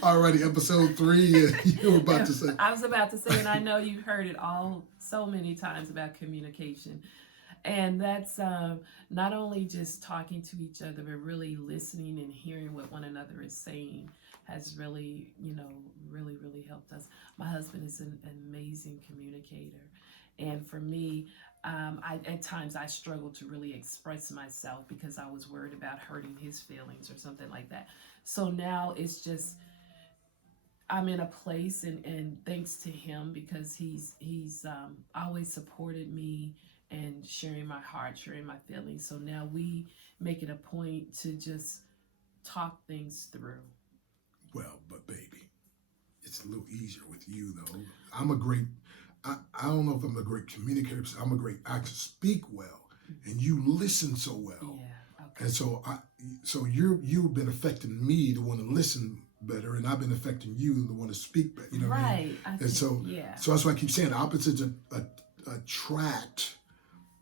Alrighty, episode 3. You were about to say. I was about to say, and I know you've heard it all so many times about communication. And that's not only just talking to each other, but really listening and hearing what one another is saying has really, really helped us. My husband is an amazing communicator. And for me, at times I struggled to really express myself because I was worried about hurting his feelings or something like that. So now it's just, I'm in a place, and thanks to him, because he's always supported me and sharing my heart, sharing my feelings. So now we make it a point to just talk things through. Well, but baby, it's a little easier with you though. I don't know if I'm a great communicator, but I can speak well, and you listen so well. Yeah. Okay. And so you've been affecting me to want to listen better, and I've been affecting you to want to speak better. You know what I mean? Right. And so that's why I keep saying opposites attract.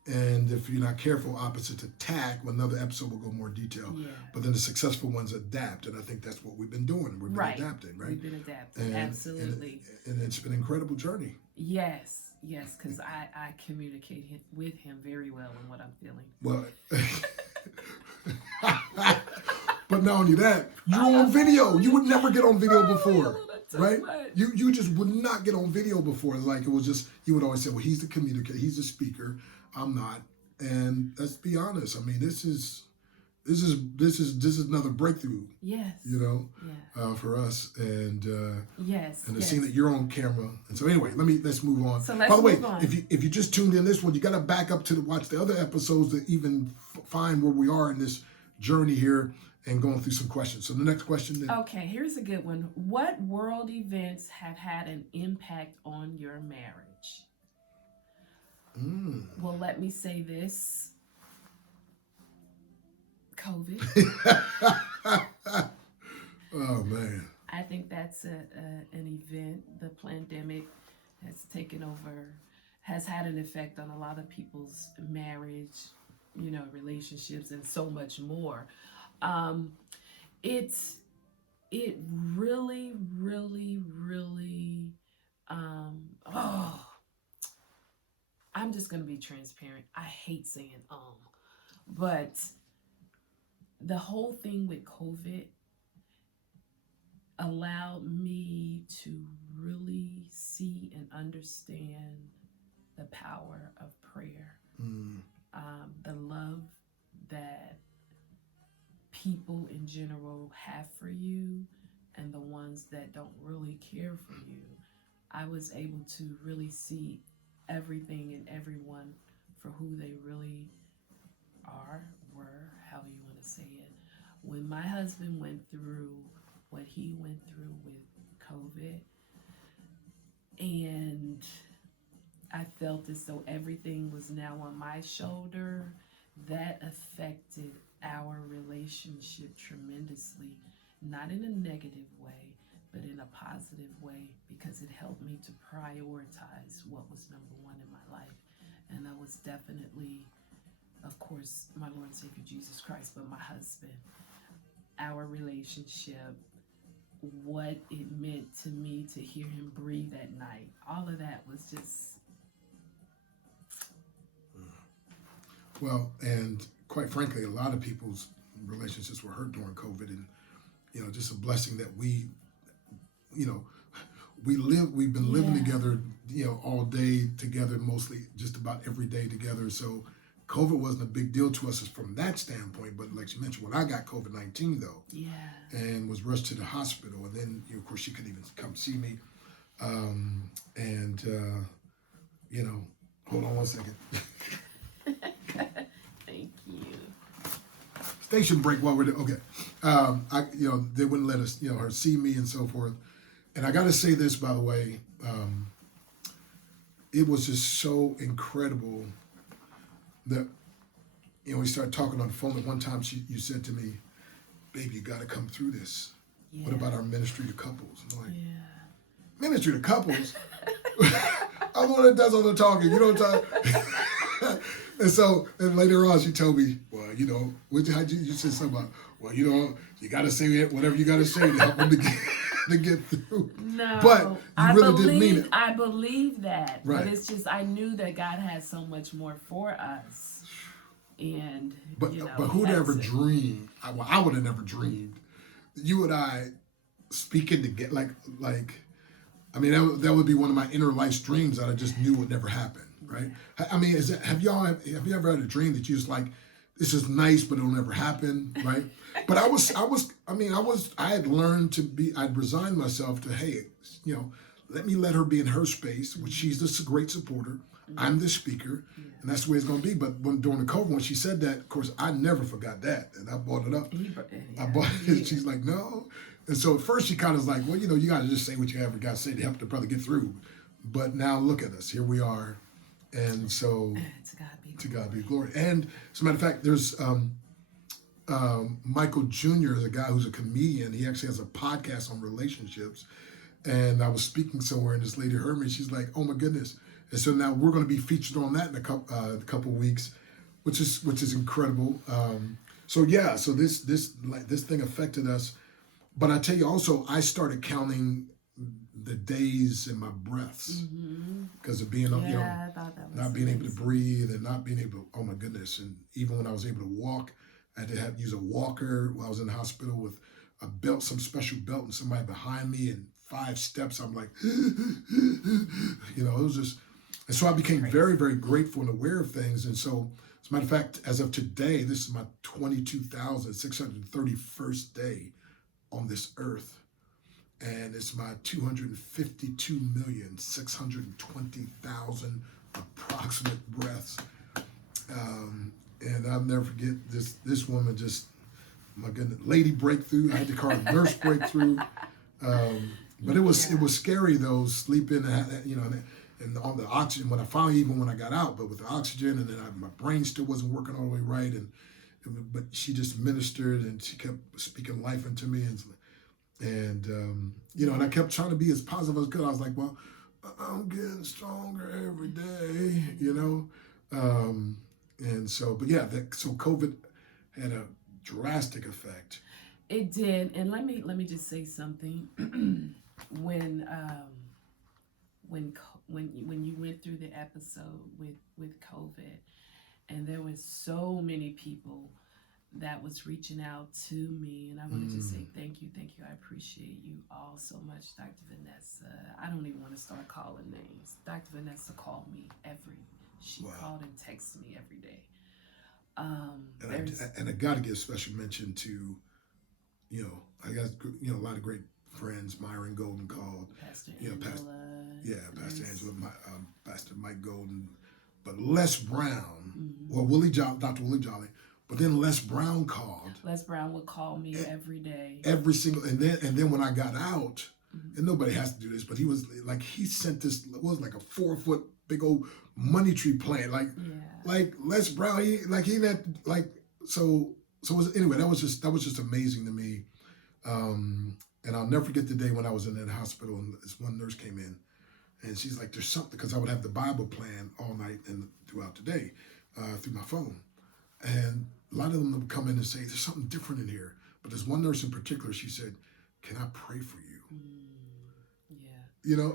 And if you're not careful, opposites attack. Well, another episode will go more detail. Yeah. But then the successful ones adapt, and I think that's what we've been doing. We've been adapting, right? We've been adapting, absolutely. And it's been an incredible journey. Yes, because I communicate with him very well in what I'm feeling. Well, but not only that, you're on video. You would never get on video before. Right? You just would not get on video before. Like it was just, you would always say, well, he's the communicator, he's the speaker, I'm not. And let's be honest. I mean, this is another breakthrough. Yes. For us. And yes. And seeing that you're on camera. And so anyway, let's move on. So let's By the way, move on. if you just tuned in this one, you got to back up to watch the other episodes to even find where we are in this journey here and going through some questions. So the next question then. Okay, here's a good one. What world events have had an impact on your marriage? Well, let me say this. COVID. Oh, man. I think that's an event. The pandemic has taken over, has had an effect on a lot of people's marriage, relationships, and so much more. It really, I'm just going to be transparent. I hate saying, but the whole thing with COVID allowed me to really see and understand the power of prayer, the love that people in general have for you, and the ones that don't really care for you. I was able to really see everything and everyone for who they really were, however you want to say it. When my husband went through what he went through with COVID, and I felt as though everything was now on my shoulder, that affected our relationship tremendously, not in a negative way, but in a positive way, because it helped me to prioritize what was number one in my life. And that was definitely, of course, my Lord and Savior Jesus Christ, but my husband. Our relationship, what it meant to me to hear him breathe at night, all of that was just... Well, and quite frankly, a lot of people's relationships were hurt during COVID, and just a blessing that we've been living together, all day together, mostly just about every day together. So COVID wasn't a big deal to us from that standpoint. But like you mentioned, when I got COVID-19 though, and was rushed to the hospital, and then of course she couldn't even come see me, hold on one second. Thank you. Station break while we're there. Okay. They wouldn't let us, her see me and so forth. And I got to say this, by the way, it was just so incredible that, we started talking on the phone. At one time, you said to me, babe, you got to come through this. Yeah. What about our ministry to couples? I'm like, ministry to couples? I'm the one that does all the talking. You know what I'm talking? And later on, she told me, well, you said something about, well, you got to say whatever you got to say to help them to to get through. No, But you I really believe, didn't mean it. I believe that, Right. but it's just I knew that God had so much more for us, and But you know, but who'd that's ever it. dreamed? I would have never dreamed. You and I speaking to get like. I mean, that would be one of my inner life's dreams that I just knew would never happen, right? I mean, have you ever had a dream that you just like, this is nice, but it'll never happen, right? But I had learned I'd resigned myself to, hey, let her be in her space, which she's this great supporter. I'm the speaker, and that's the way it's going to be. But during the COVID, when she said that, of course, I never forgot that, and I brought it up. I bought it. She's like, no. And so at first she kind of was like, well, you got to just say what you ever got to say to help the brother get through. But now look at us. Here we are. And so to God be glory. And as a matter of fact, there's Michael Jr. is a guy who's a comedian. He actually has a podcast on relationships. And I was speaking somewhere and this lady heard me. She's like, oh my goodness. And so now we're going to be featured on that in a couple weeks, which is incredible. So this thing affected us. But I tell you also, I started counting the days in my breaths because of being, I thought that was not being able to breathe and not being able. Oh my goodness! And even when I was able to walk, I had to use a walker while I was in the hospital with a belt, some special belt, and somebody behind me, and 5 steps. I'm like, it was just. And so I became very, very grateful and aware of things. And so, as a matter of fact, as of today, this is my 22,631st day on this earth, and it's my 252,620,000 approximate breaths. And I'll never forget this woman. Just, my goodness, lady breakthrough. I had to call her nurse breakthrough. But it was scary though, sleeping and on the oxygen when I got out, but with the oxygen, and then my brain still wasn't working all the way right, but she just ministered and she kept speaking life into me, and and I kept trying to be as positive as I could. I was like, well, I'm getting stronger every day, and so, but yeah, so COVID had a drastic effect. It did, and let me just say something. when you went through the episode with COVID, and there was so many people that was reaching out to me, and I wanted to say thank you. I appreciate you all so much, Dr. Vanessa. I don't even want to start calling names. Dr. Vanessa called me She called and texted me every day. And I got to give special mention to, I got a lot of great friends. Myron Golden called, Pastor Angela, Pastor Angela, Pastor Mike Golden, but Les Brown, or Dr. Willie Jolly. But then Les Brown called. Les Brown would call me every day. Every single, and then when I got out, and nobody has to do this, but he sent this, was like a 4-foot big old money tree plant, like Les Brown, anyway, that was just amazing to me. And I'll never forget the day when I was in that hospital and this one nurse came in, and she's like, there's something, because I would have the Bible playing all night and throughout the day through my phone. And a lot of them would come in and say, there's something different in here. But there's one nurse in particular, she said, can I pray for you?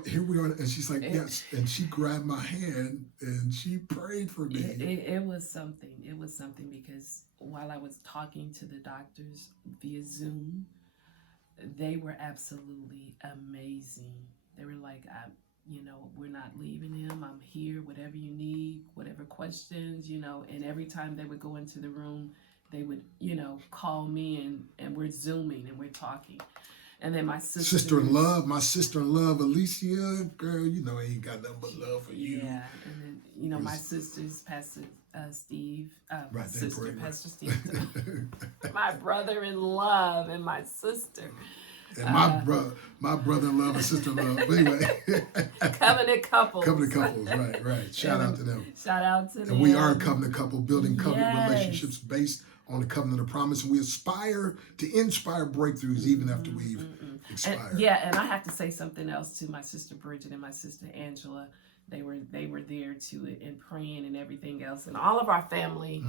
Here we are. And she's like, yes. And she grabbed my hand and she prayed for me. It was something. It was something because while I was talking to the doctors via Zoom, they were absolutely amazing. They were like, we're not leaving him. I'm here, whatever you need, whatever questions, and every time they would go into the room, they would, call me and we're Zooming and we're talking. And then my sister in love, Alicia, girl, I ain't got nothing but love for you. Yeah, and then, my sisters, Pastor Steve, right, sister, Pastor Steve, my brother in love and my sister. And my brother-in-law and sister-in-law. But anyway. Covenant couples. Covenant couples, right. Shout out to them. Shout out to them. And we are a covenant couple, building covenant relationships based on the covenant of promise. And we aspire to inspire breakthroughs even after we've expired. And I have to say something else to my sister Bridget and my sister Angela. They were there to it and praying and everything else, and all of our family.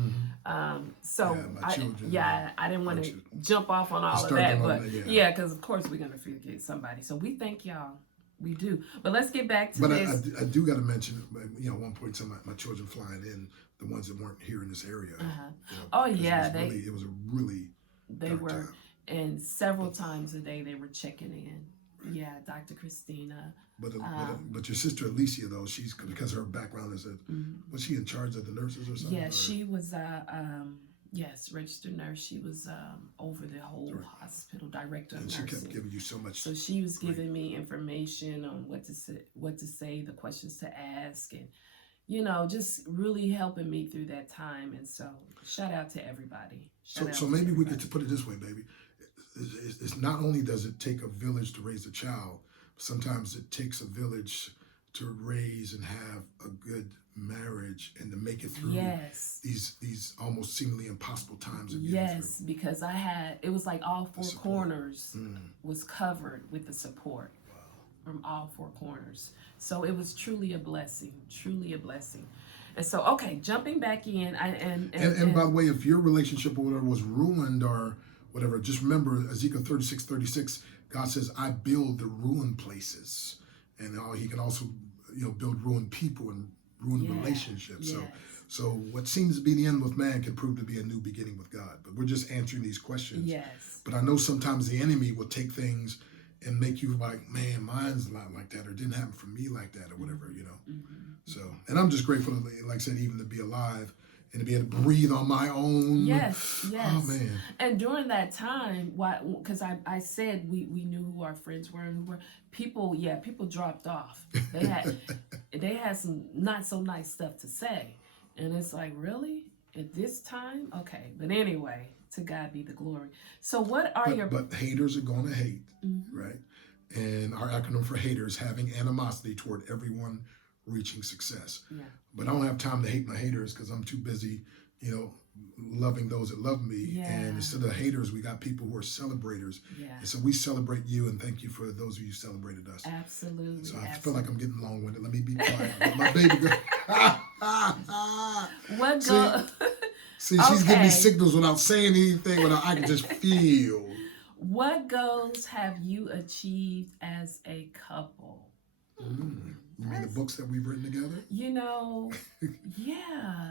So my children, I didn't want to children. jump off on all of Start that, on but that, yeah, because of course we're gonna forget somebody. So we thank y'all. We do. But let's get back to But this. I do got to mention, at one point, some of my children flying in, the ones that weren't here in this area. Oh yeah, it was a really they dark were, time. and several times a day they were checking in. Yeah, Dr. Christina. But your sister Alicia, though, she's, because her background is was she in charge of the nurses or something? Yeah, she was yes, registered nurse. She was over the whole hospital, director of nursing. She kept giving you so much. So she was giving me information on what to say, the questions to ask, and just really helping me through that time. And so shout out to everybody. So maybe we could put it this way, baby. It's not only does it take a village to raise a child, sometimes it takes a village to raise and have a good marriage and to make it through these almost seemingly impossible times of getting through. Because it was like all four corners was covered with the support from all four corners. So it was truly a blessing. And so, okay, jumping back in, and by the way, if your relationship or whatever was ruined or whatever, just remember Ezekiel 36:36. God says, "I build the ruined places," and He can also, build ruined people and ruined relationships. So what seems to be the end with man can prove to be a new beginning with God. But we're just answering these questions. Yes. But I know sometimes the enemy will take things and make you like, man, mine's not like that, or it didn't happen for me like that, or whatever, So, and I'm just grateful, like I said, even to be alive and to be able to breathe on my own. Yes. Oh, man. And during that time, because I said we knew who our friends were and who were people dropped off. They had some not so nice stuff to say. And it's like, really? At this time? Okay. But anyway, to God be the glory. So what are your... But haters are going to hate, right? And our acronym for haters, having animosity toward everyone reaching success. Yeah. But I don't have time to hate my haters because I'm too busy, loving those that love me. Yeah. And instead of haters, we got people who are celebrators. Yeah. And so we celebrate you and thank you for those of you who celebrated us. Absolutely. So I feel like I'm getting long-winded. Let me be quiet. Let my baby go. What go? See, she's giving me signals without saying anything. I can just feel. What goals have you achieved as a couple? You mean the books that we've written together? Yeah.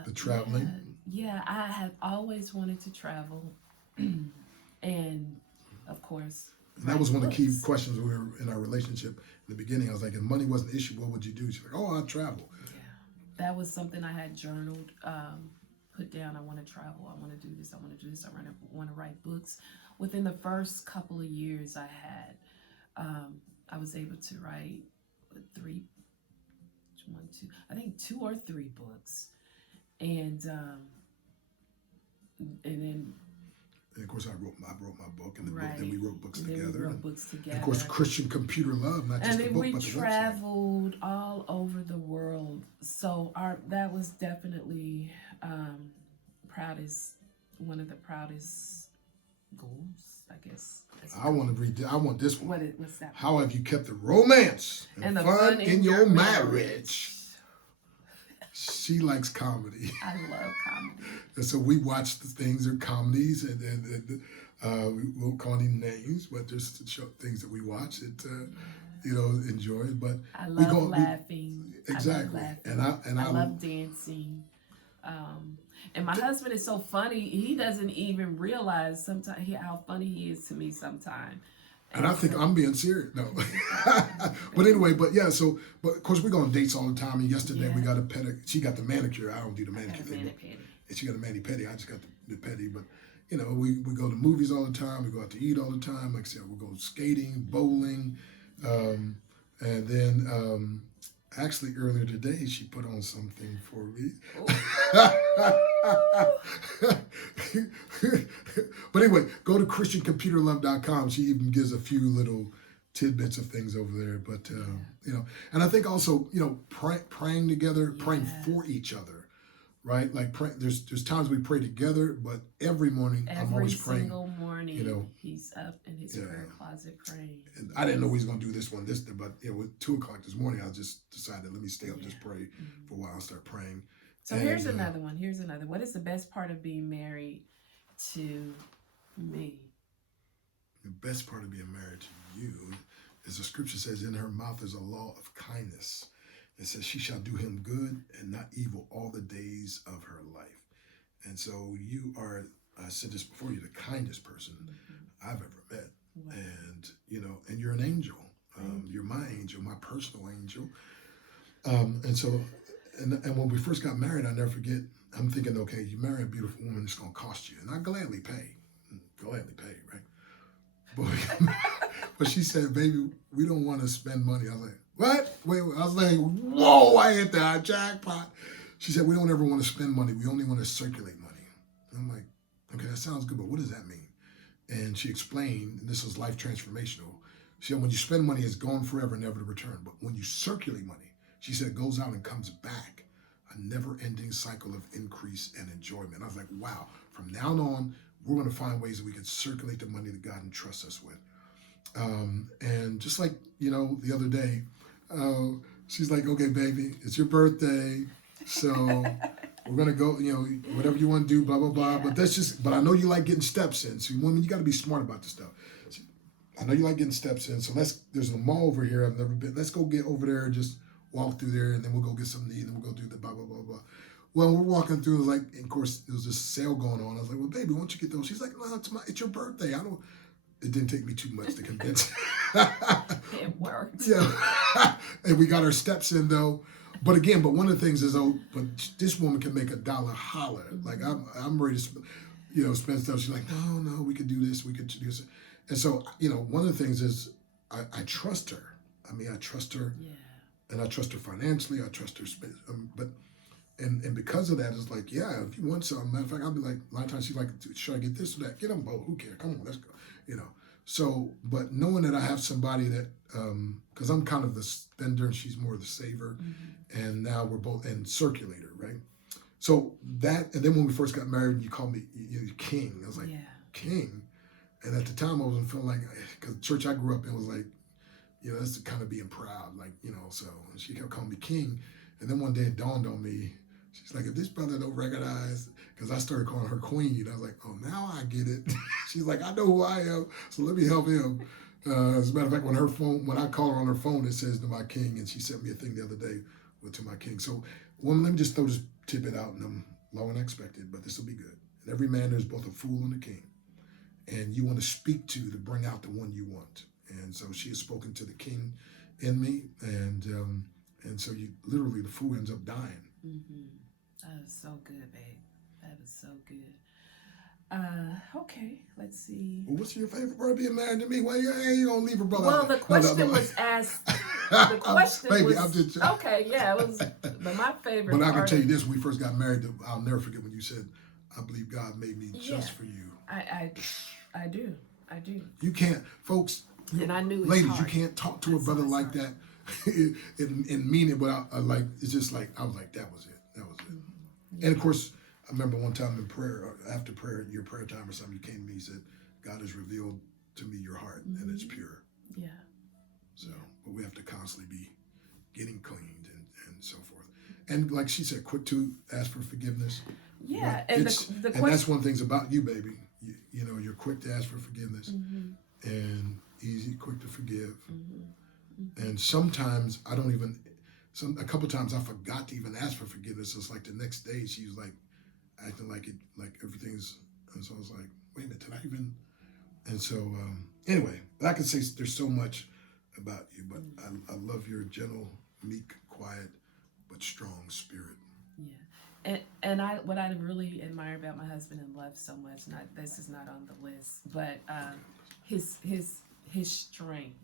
The traveling? Yeah, I have always wanted to travel. And, of course, and that was one of the key questions we were in our relationship in the beginning. I was like, if money wasn't an issue, what would you do? She's like, oh, I'd travel. Yeah. That was something I had journaled, put down. I want to travel. I want to do this. I want to do this. I want to write books. Within the first couple of years I was able to write two or three books. And then, and of course, I wrote my book, and then we wrote books together. We wrote books together. And of course, Christian Computer Love, not just the book, but the website. And then we traveled all over the world. So that was definitely one of the proudest goals, I guess. I want this one. What's that? How have you kept the romance and the fun in your marriage? She likes comedy. I love comedy. And so we watch the things, they're comedies, and we won't call any names, but just to show things that we watch that, enjoy. But I love laughing. Exactly. I love laughing. And I love dancing. And my husband is so funny, he doesn't even realize sometimes how funny he is to me sometimes. And I think I'm being serious. No. But anyway, but of course we go on dates all the time. And yesterday we got a pedicure. She got the manicure. I don't do the manicure thing. And she got a mani-pedi. I just got the pedi. But, we go to movies all the time. We go out to eat all the time. Like I said, we'll go skating, bowling. And then actually earlier today, she put on something for me. But anyway, go to ChristianComputerLove.com. She even gives a few little tidbits of things over there. But, and I think also, praying together, praying for each other right? Like there's times we pray together, but every morning I'm Every always praying. single morning, You know, he's up in his prayer closet praying. And I didn't know he was going to do this one, but with 2 o'clock this morning, I just decided let me stay up, just pray for a while, and start praying. So here's another one. Here's another. What is the best part of being married to me? The best part of being married to you is the scripture says, in her mouth is a law of kindness. It says she shall do him good and not evil all the days of her life. And so you are, I said this before, you're the kindest person I've ever met. Wow. And and you're an angel. You're my angel, my personal angel. And so, and when we first got married, I never forget. I'm thinking, okay, you marry a beautiful woman, it's gonna cost you, and I gladly pay, right? But she said, baby, we don't want to spend money. I was like, what? Wait, I was like, whoa, I hit that jackpot. She said, we don't ever want to spend money. We only want to circulate money. And I'm like, okay, that sounds good, but what does that mean? And she explained, and this was life transformational. She said, when you spend money, it's gone forever, never to return. But when you circulate money, she said, it goes out and comes back. A never-ending cycle of increase and enjoyment. I was like, wow, from now on, we're going to find ways that we can circulate the money that God entrusts us with. And just like, the other day, she's like, okay, baby, it's your birthday. So we're going to go, whatever you want to do, blah, blah, blah. Yeah. But I know you like getting steps in. So women, you got to be smart about this stuff. So, I know you like getting steps in. So there's a mall over here I've never been. Let's go get over there and just walk through there, and then we'll go get something to eat, and we'll go do the blah, blah, blah, blah. Well, we're walking through, like, and of course, there was this sale going on. I was like, well, baby, why don't you get those? She's like, no, it's your birthday. It didn't take me too much to convince. It worked. Yeah. And we got our steps in, though. But one of the things is, but this woman can make $1 holler. Like, I'm ready to, spend stuff. She's like, no, we could do this. We could do this. And so, one of the things is I trust her. I mean, I trust her. Yeah. And I trust her financially. I trust her, and because of that, it's like, yeah, if you want something, matter of fact, I'll be like, a lot of times she's like, should I get this or that? Get them both. Who cares? Come on, let's go. So, but knowing that I have somebody that, because I'm kind of the spender and she's more the saver, and now we're both and circulator, right? So that, and then when we first got married, you called me King. I was like, King, and at the time I wasn't feeling like, because the church I grew up in was like, that's the kind of being proud, like, so she kept calling me King. And then one day it dawned on me, she's like, if this brother don't recognize, because I started calling her Queen. I was like, oh, now I get it. She's like, I know who I am, so let me help him. As a matter of fact, when I call her on her phone, it says to my King, and she sent me a thing the other day to my King. So let me just throw this tidbit out, and I'm low and expected, but this will be good. In every man, there's both a fool and a king. And you want to speak to bring out the one you want. And so she has spoken to the King in me, and so literally the fool ends up dying. That was so good, babe. That was so good. Okay, let's see. Well, what's your favorite part of being married to me? Why you gonna leave a brother? Well, the question was asked. The question baby, was I'm just, okay. Yeah, it was. But my favorite. But I can tell you this: when we first got married, I'll never forget when you said, "I believe God made me just for you." I do. You can't, folks. And I knew, ladies, you can't talk to a brother like that and mean it without it's just like I was like, that was it. Yeah. And of course, I remember one time in prayer, after prayer, your prayer time or something, you came to me and said, God has revealed to me your heart and it's pure. Yeah. So, but we have to constantly be getting cleaned and so forth. And like she said, quick to ask for forgiveness. Yeah. And that's one of the things about you, baby. You're quick to ask for forgiveness and quick to forgive. And sometimes I don't even, a couple times I forgot to even ask for forgiveness. It's like the next day she was like acting like everything's, and so I was like, wait a minute, did I even? And so anyway, but I can say there's so much about you, but I love your gentle, meek, quiet, but strong spirit. Yeah. And what I really admire about my husband and love so much, this is not on the list, but his strength.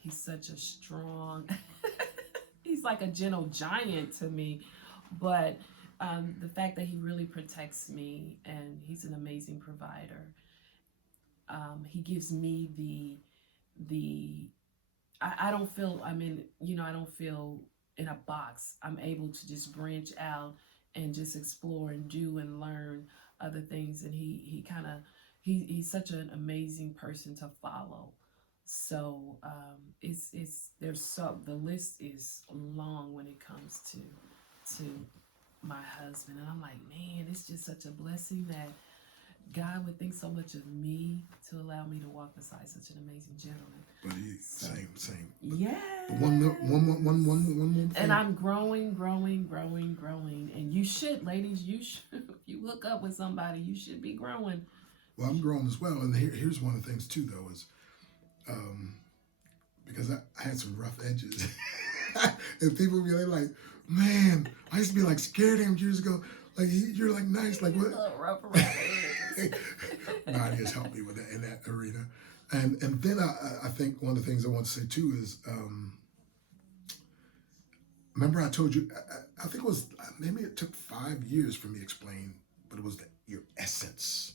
He's such a strong, he's like a gentle giant to me, but the fact that he really protects me, and he's an amazing provider. He gives me I don't feel I don't feel in a box. I'm able to just branch out and just explore and do and learn other things. And he's such an amazing person to follow. So it's there's so the list is long when it comes to my husband, and I'm like, man, it's just such a blessing that God would think so much of me to allow me to walk beside such an amazing gentleman. But So, same. yeah. But one more thing. And I'm growing. And you should, ladies, you should. If you hook up with somebody, you should be growing. Well, I'm growing as well, and here's one of the things too, though, is because I had some rough edges, and people be like, "Man, I used to be like scared of him years ago. Like you're like nice, like what?" A little rough around the edges. God has helped me with that in that arena, and then I think one of the things I want to say too is, remember I told you I think it was maybe it took 5 years for me to explain, but it was your essence.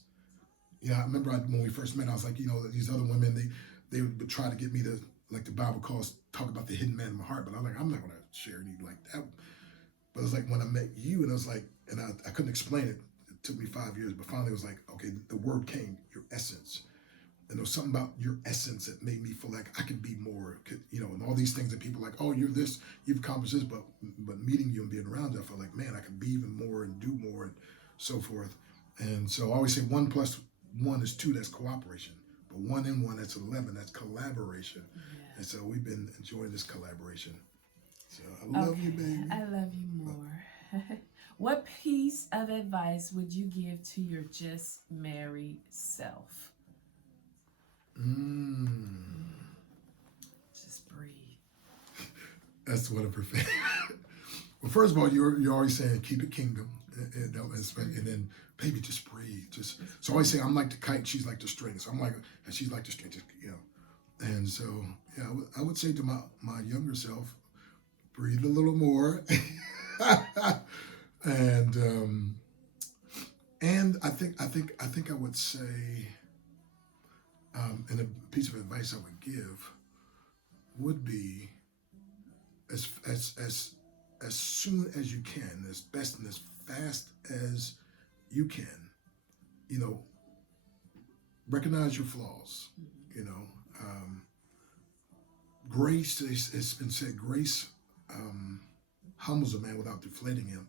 I remember when we first met, I was like, these other women, they would try to get me to, like the Bible calls, talk about the hidden man in my heart, but I'm like, I'm not going to share any like that. But it was like when I met you, and I was like, and I couldn't explain it. It took me 5 years, but finally it was like, okay, the word came, your essence. And there was something about your essence that made me feel like I could be more, and all these things that people are like, oh, you're this, you've accomplished this, but meeting you and being around you, I felt like, man, I could be even more and do more and so forth. And so I always say 1 + 1 is 2, that's cooperation. But 1 and 1, that's 11, that's collaboration. Yeah. And so we've been enjoying this collaboration. So I love you, baby. I love you more. What piece of advice would you give to your just married self? Just breathe. That's what I prefer. Well, first of all, you're always saying keep it kingdom, and then baby, just breathe. So I always say I'm like the kite, she's like the string. So I'm like, and she's like the string, And so yeah, I would say to my younger self, breathe a little more, and I think I would say, and a piece of advice I would give would be as soon as you can, as best and as fast as you can, recognize your flaws. Grace, it's been said, grace humbles a man without deflating him,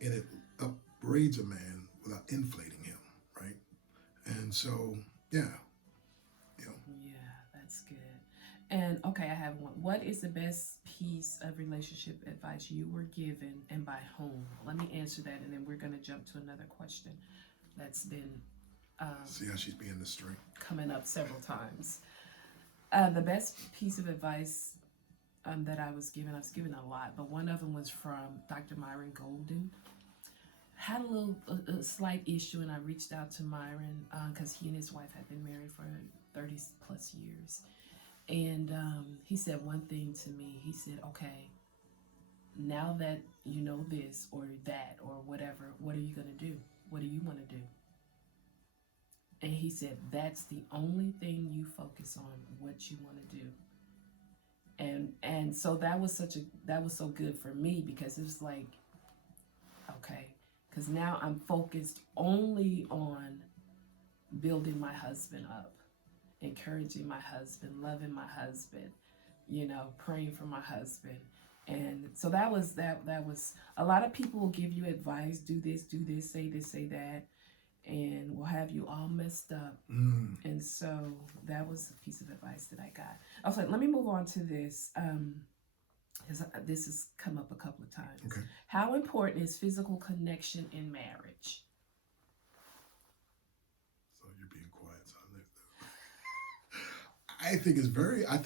and it upgrades a man without inflating him, right? And so, yeah. Yeah, that's good. And okay, I have one. What is the best piece of relationship advice you were given, and by whom? Let me answer that, and then we're going to jump to another question that's been see how she's being the string coming up several times. The best piece of advice that I was given a lot, but one of them was from Dr. Myron Golden. Had a slight issue, and I reached out to Myron because he and his wife had been married for 30 plus years. And he said one thing to me. He said, okay, now that you know this or that or whatever, what are you going to do? What do you want to do? And he said, that's the only thing you focus on, what you want to do. And so that was so good for me, because it was like, okay, because now I'm focused only on building my husband up, encouraging my husband, loving my husband, praying for my husband. And so that was a lot of people will give you advice, do this, say this, say that, and will have you all messed up. And so that was a piece of advice that I got. I was like, let me move on to this, because this has come up a couple of times. Okay. How important is physical connection in marriage? So you're being quiet, so I think it's very, I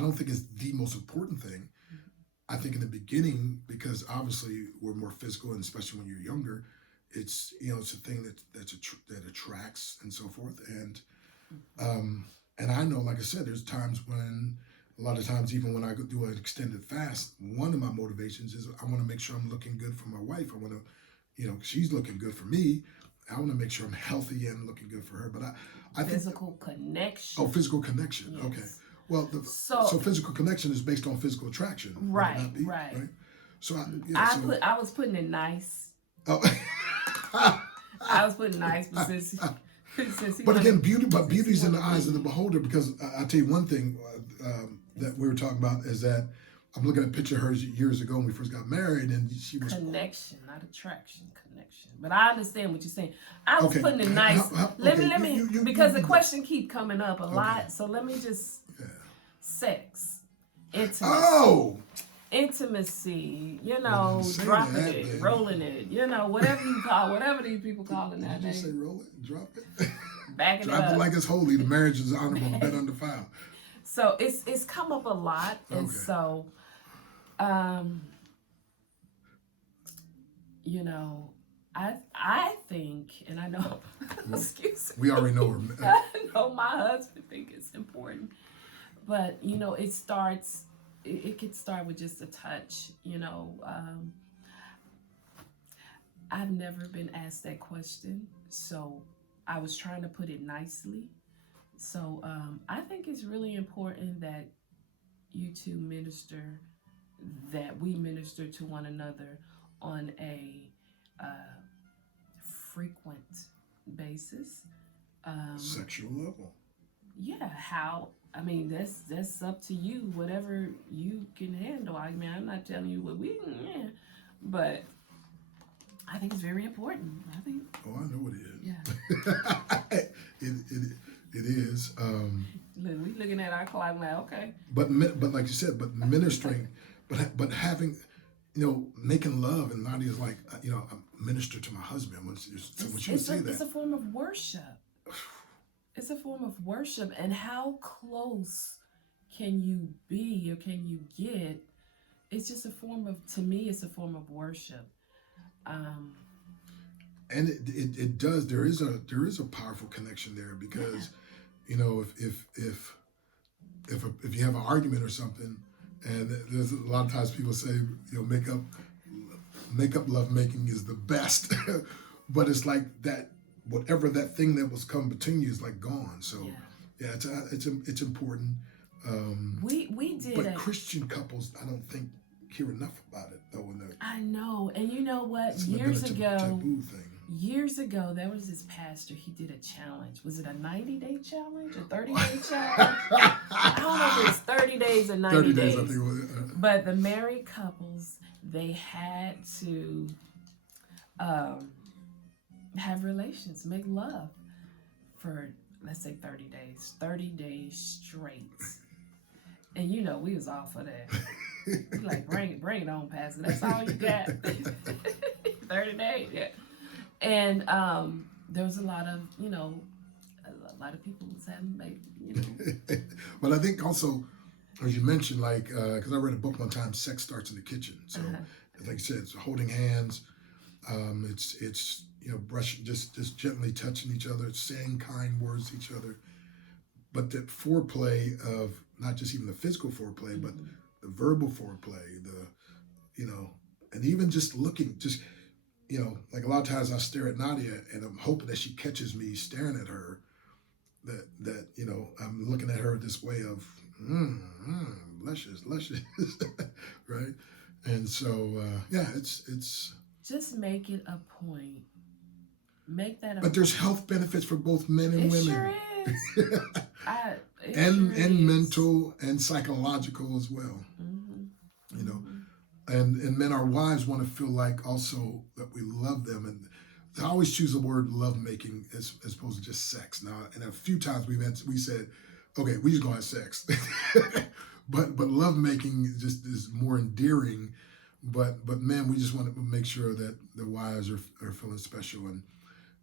don't think it's the most important thing. I think in the beginning, because obviously we're more physical, and especially when you're younger, it's it's a thing that attracts and so forth. And I know, like I said, there's times when, a lot of times, even when I do an extended fast, one of my motivations is I want to make sure I'm looking good for my wife. I want to, she's looking good for me. I want to make sure I'm healthy and looking good for her. But I think physical connection. Oh, physical connection. Yes. Okay. Well, so physical connection is based on physical attraction. Right. So so I was putting it nice. oh. I was putting nice, but since he But again, wanted- beauty's in the wanted eyes of the beholder. Because I'll tell you one thing that we were talking about is that I'm looking at a picture of hers years ago when we first got married, and she was connection, not attraction, connection. But I understand what you're saying. I was okay. putting it nice. Let me You- because the you- question keep coming up a lot. So let me just sex, intimacy. Intimacy, dropping that, it, baby. rolling it, whatever these people call it Did you nowadays. just say roll it, drop it, Backing drop it it up. like it's holy. The marriage is honorable, the bed undefiled. So it's come up a lot, and Okay. so, I think, and I know, excuse me, We already know her. I know my husband think it's important, but it starts. It could start with just a touch. I've never been asked that question, so I was trying to put it nicely. So I think it's really important that you two minister, that we minister to one another on a frequent basis. Sexual level. Yeah, that's up to you. Whatever you can handle. I mean, I'm not telling you what we can, but I think it's very important. I think. Oh, I know it is. Yeah. it is. Look, we looking at our clock now. Okay. But like you said, but ministering, but having, making love, and Nadia is like, I minister to my husband. When she would say that, it's a form of worship. It's a form of worship, and how close can you be or can you get? It's just a form of, to me, it's a form of worship. And it does. There is a powerful connection there because, if you have an argument or something, and there's a lot of times people say, makeup love making is the best, but it's like that. Whatever that thing that was come between you is like gone. So yeah, it's important. We did. But Christian couples, I don't think hear enough about it though. I know, and you know what? It's Years been a ago, taboo thing. Years ago, there was this pastor. He did a challenge. Was it a 90-day challenge, a 30-day challenge? I don't know if it's 30 days or 90 30 days. days, I think it was. But the married couples, they had to have relations, make love for, let's say, 30 days. 30 days straight. And we was all for that. We like, bring it on, Pastor. That's all you got. 30 days, yeah. And there was a lot of people was having babies, But I think also, as you mentioned, like, because I read a book one time, sex starts in the kitchen. So, like I said, it's holding hands. It's brushing, just gently touching each other, saying kind words to each other. But that foreplay of not just even the physical foreplay, but the verbal foreplay, and even just looking, like a lot of times I stare at Nadia and I'm hoping that she catches me staring at her, that I'm looking at her this way of, luscious, right? And so, it's. Just make it a point. Make that a But there's health benefits for both men and women. Sure is. and mental and psychological as well. And men, our wives want to feel like also that we love them, and I always choose the word love making as opposed to just sex. Now, and a few times we said, okay, we just gonna have sex, but love making just is more endearing. But men, we just want to make sure that the wives are feeling special, and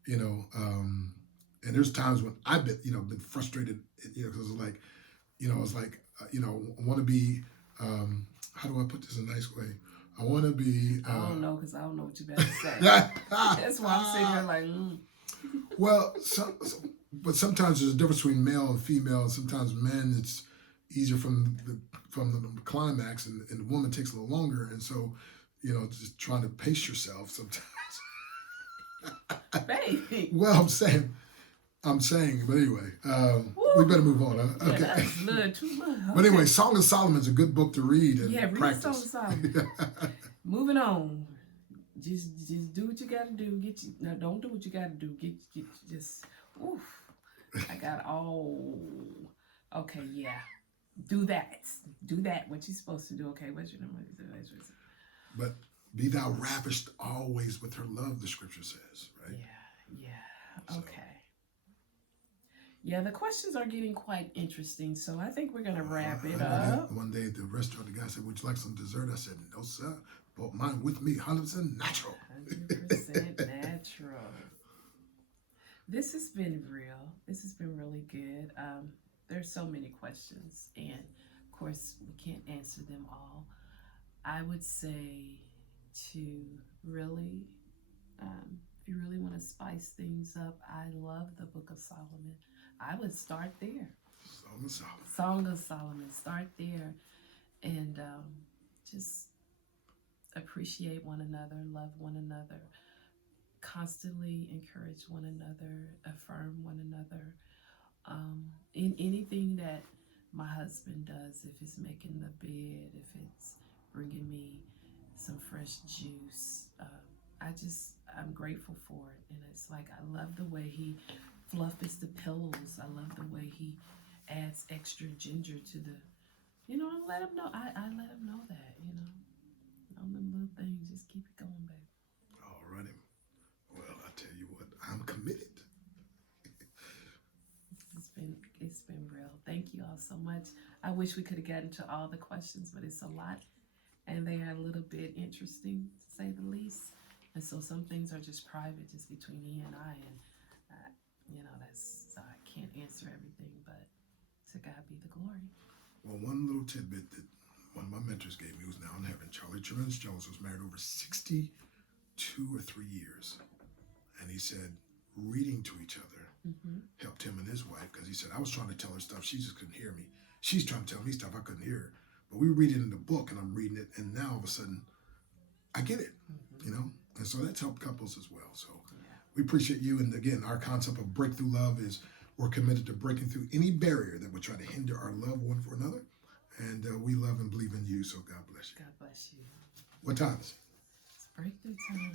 and there's times when I've been frustrated, because it's like, I want to be, how do I put this in a nice way? I want to be. I don't know, because I don't know what you better say. That's why I'm sitting here like. Well, but sometimes there's a difference between male and female. And sometimes men, it's easier from the climax, and the woman takes a little longer, and so just trying to pace yourself sometimes. Baby. Well, I'm saying, I'm saying, but anyway, we better move on. Huh? Yeah, Okay. that's a little too much. But anyway, Song of Solomon is a good book to read and Yeah, read practice. Song of Solomon. Moving on. Just do what you gotta do. Don't do what you gotta do. Just oof. I got okay, yeah. Do that. Do that. What you supposed to do. Okay, what's your number? But be thou ravished always with her love, the scripture says, right? Yeah. Okay. Yeah, the questions are getting quite interesting, so I think we're gonna wrap it up. One day at the restaurant, the guy said, "Would you like some dessert?" I said, "No, sir. Bought mine with me, 100% natural." 100% natural. This has been real. This has been really good. There's so many questions, and of course, we can't answer them all. I would say to really, if you really want to spice things up, I love the Book of Solomon. I would start there. Song of Solomon. Song of Solomon. Start there, and just appreciate one another, love one another, constantly encourage one another, affirm one another. In anything that my husband does, if it's making the bed, if it's bringing me some fresh juice, I'm grateful for it. And it's like, I love the way he fluffs the pillows. I love the way he adds extra ginger to the, I let him know. I let him know that, on them little things. Just keep it going, baby. All righty. Well, I tell you what, I'm committed. It's been real. Thank you all so much. I wish we could have gotten to all the questions, but it's a lot, and they are a little bit interesting to say the least. And so some things are just private, just between he and I, and I can't answer everything, but to God be the glory. Well, one little tidbit that one of my mentors gave me, who's now in heaven, Charlie Tremens Jones, was married over 62 or 3 years, and he said reading to each other helped him and his wife, because he said, I was trying to tell her stuff, she just couldn't hear me. She's trying to tell me stuff, I couldn't hear her. But we read it in the book, and I'm reading it, and now all of a sudden, I get it, And so that's helped couples as well. So we appreciate you. And again, our concept of breakthrough love is we're committed to breaking through any barrier that would try to hinder our love one for another. And we love and believe in you. So God bless you. God bless you. What time is it? It's breakthrough time.